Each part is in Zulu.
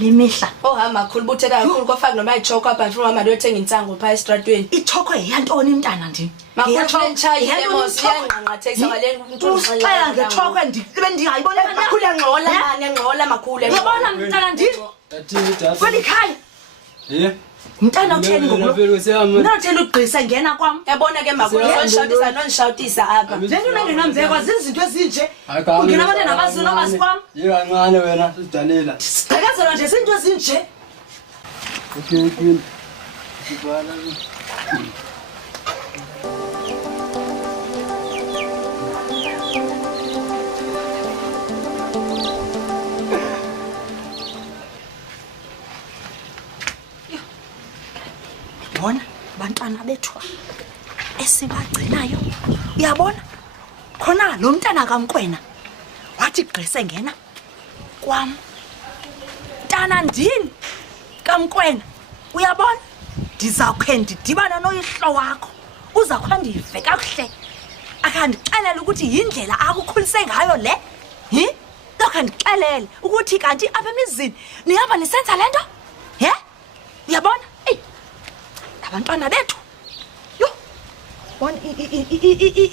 ngale mihla ohamba kakhulu buthela kakhulu kwafaka noma ichoko apha mfuna mama liyothenga insango phaya estradweni ichoko yantoni mntana ndini uxela ngechoko bendingayibona makhulu engxola mani engxola makhulu uyabona mntana ndini kweli khaya mntana utheni ngokunothela ugqisa ngena kwam yabona ke makhulu nonishawutisa apha lento nengenamvekwa zizinto ezinje ungena abantwana abazulu abazi kwam kancane wena sidalela sigqekezelwa nje zinto ezinje bona bantwana bethu esibagcinayo uyabona khona lo mntana kaMkwena wathi gqise ngena kwam mntana ndini kaMkwena uyabona ndizawukhe ndidibana noyihlo wakho uzakho ndive kakuhle akandixelele ukuthi yindlela akukhulise ngayo le lokho ndixelele ukuthi kanti apha emizini nihamba nisenza le nto uyabona abantwana bethu yo bona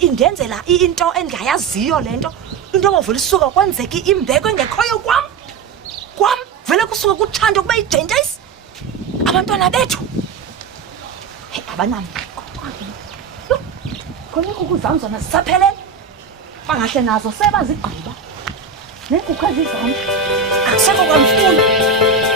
indenzela into engayaziyo lento into ovela isuka kwenzeka imbeko engekhoyo kwam vele kusuka kuthanda kuba ijentesi abantwana bethu abanami khona inkukhu zona zisaphelele bangahle nazo sebazigqiba neenkukhu ezizam akusekho kwamfuno